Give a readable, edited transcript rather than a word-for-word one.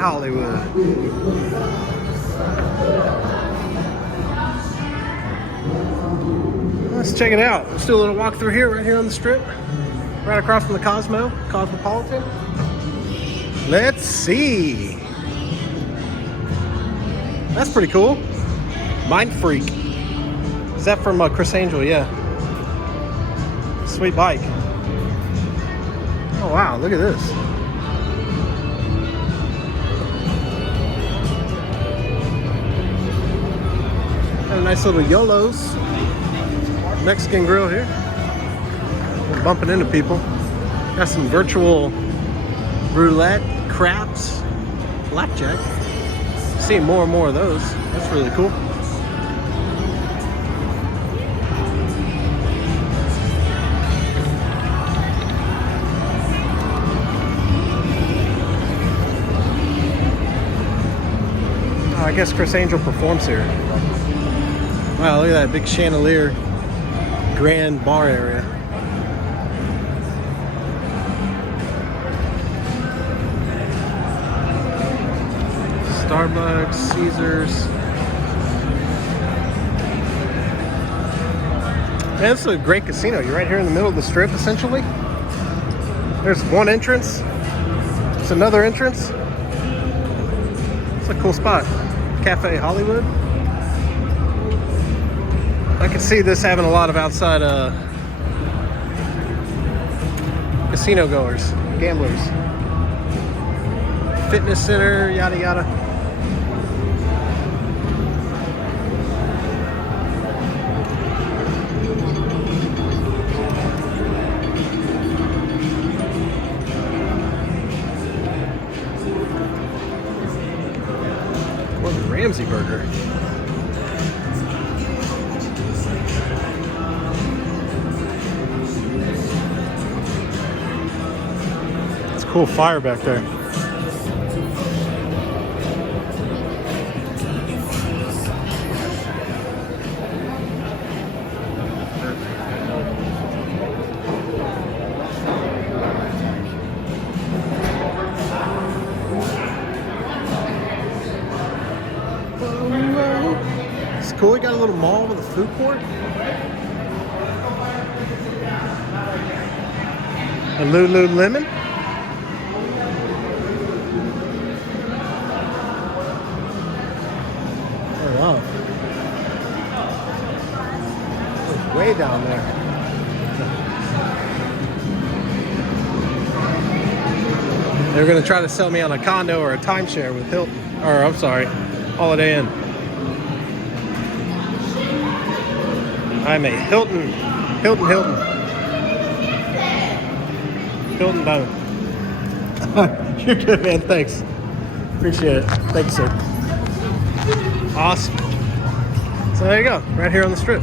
Hollywood. Let's check it out. Let's do a little walk through here, right here on the strip. Right across from the Cosmopolitan. Let's see. That's pretty cool. Mind Freak. Is that from Chris Angel? Yeah. Sweet bike. Oh wow, look at this. Got a nice little YOLO's. Mexican grill here. We're bumping into people. Got some virtual roulette, craps, blackjack. Seeing more and more of those. That's really cool. Oh, I guess Chris Angel performs here. Wow, look at that big chandelier, grand bar area. Starbucks, Caesars. Man, this is a great casino. You're right here in the middle of the strip, essentially. There's one entrance. There's another entrance. It's a cool spot. Cafe Hollywood. I can see this having a lot of outside casino goers, gamblers. Fitness center, yada yada. Gordon Ramsay burger. It's a cool fire back there. It's cool. We got a little mall with a food court. A Lululemon. Oh wow. It's way down there. They're gonna try to sell me on a condo or a timeshare with Hilton, or I'm sorry, Holiday Inn. I'm a Hilton bone. You're good, man. Thanks. Appreciate it. Thank you, sir. Awesome. So there you go, right here on the strip.